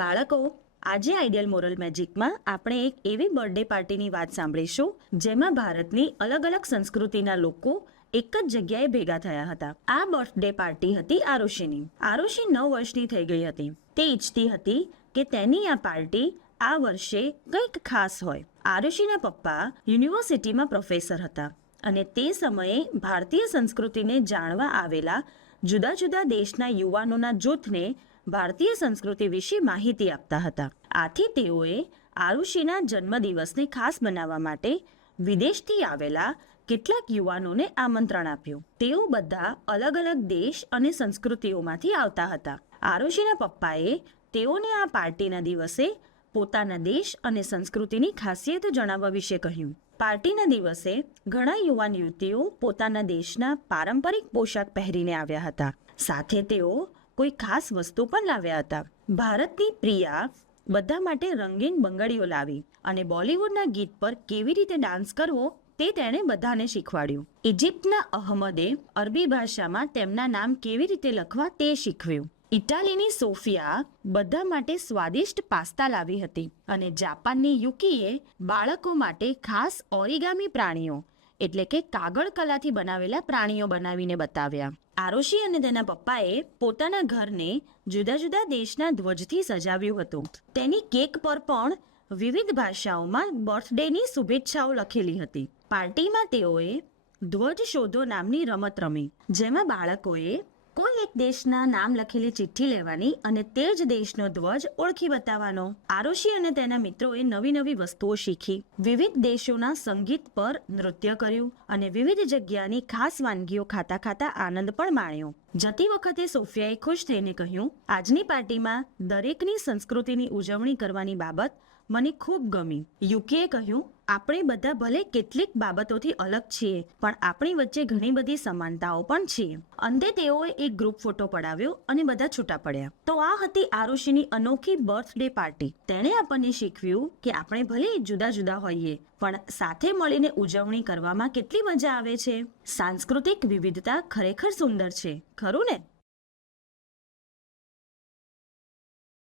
બાળકો, આજે ideal moral મેજિકમાં આપણે એક એવી બર્થડે પાર્ટીની વાત સાંભળીશું જેમાં ભારતની અલગ અલગ સંસ્કૃતિના લોકો એક જ જગ્યાએ ભેગા થયા હતા. આ બર્થડે પાર્ટી હતી આરુષિની. આરુષિ 9 વર્ષની થઈ ગઈ હતી. તે ઈચ્છતી હતી કે તેની આ પાર્ટી આ વર્ષે કંઈક ખાસ હોય. આરુષિના પપ્પા યુનિવર્સિટીમાં પ્રોફેસર હતા અને તે સમયે ભારતીય સંસ્કૃતિને જાણવા આવેલા જુદા જુદા દેશના યુવાનોના જૂથને ભારતીય સંસ્કૃતિ વિશે માહિતી આપતા હતા. આથી તેઓએ આરુષિના જન્મદિવસને ખાસ બનાવવા માટે વિદેશથી આવેલા કેટલાક યુવાનોને આમંત્રણ આપ્યું. તેઓ બધા અલગ અલગ દેશ અને સંસ્કૃતિઓમાંથી આવતા હતા. આરુષિના પપ્પાએ તેઓને આ પાર્ટીના દિવસે પોતાના દેશ અને સંસ્કૃતિની ખાસિયત જણાવવા વિશે કહ્યું. પાર્ટીના દિવસે ઘણા યુવાન યુવતીઓ પોતાના દેશના પારંપરિક પોશાક પહેરીને આવ્યા હતા. સાથે તેઓ કોઈ ખાસ વસ્તુ પણ લાવ્યા હતા. ભારતની પ્રિયા બધા માટે રંગીન બંગડીઓ લાવી અને બોલિવૂડના ગીત પર કેવી રીતે ડાન્સ કરવો તે તેણે બધાને શીખવાડ્યું. ઇજિપ્તના અહમદે અરબી ભાષામાં તેમના નામ કેવી રીતે લખવા તે શીખવ્યું. ઇટાલીની સોફિયા બધા માટે સ્વાદિષ્ટ પાસ્તા લાવી હતી અને જાપાનની યુકીએ બાળકો માટે ખાસ ઓરિગામી પ્રાણીઓ એટલે કે કાગળ કલાથી બનાવેલા પ્રાણીઓ બનાવીને બતાવ્યા. આરુષિ અને તેના પપ્પાએ પોતાના ઘરને જુદા જુદા દેશના ધ્વજથી સજાવ્યું હતું. તેની કેક પર પણ વિવિધ ભાષાઓમાં બર્થડેની શુભેચ્છાઓ લખેલી હતી. પાર્ટીમાં તેઓએ ધ્વજ શોધો નામની રમત રમી, જેમાં બાળકોએ કોઈ એક દેશના નામ લખેલી ચિઠ્ઠી લેવાની અને તે જ દેશનો ધ્વજ ઓળખી બતાવવાનો. આરુષિ અને તેના મિત્રોએ નવી નવી વસ્તુઓ શીખી, વિવિધ દેશોના સંગીત પર નૃત્ય કર્યું અને વિવિધ જગ્યાની ખાસ વાનગીઓ ખાતા ખાતા આનંદ પણ માણ્યો. જતી વખતે સોફિયાએ ખુશ થઈને કહ્યું, આજની પાર્ટીમાં દરેકની સંસ્કૃતિની ઉજવણી કરવાની બાબત મને ખૂબ ગમી. યુકીએ કહ્યું, આપણે બધા ભલે કેટલીક બાબતોથી અલગ છીએ પણ આપણી વચ્ચે ઘણી બધી સમાનતાઓ પણ છે. અંતે તેઓએ એક ગ્રુપ ફોટો પડાવ્યો અને બધા છૂટા પડ્યા. તો આ હતી આરુષિની અનોખી બર્થડે પાર્ટી. તેણે આપણને શીખવ્યું કે આપણે ભલે જુદા જુદા હોઈએ પણ સાથે મળીને ઉજવણી કરવામાં કેટલી મજા આવે છે. સાંસ્કૃતિક વિવિધતા ખરેખર સુંદર છે, ખરું ને?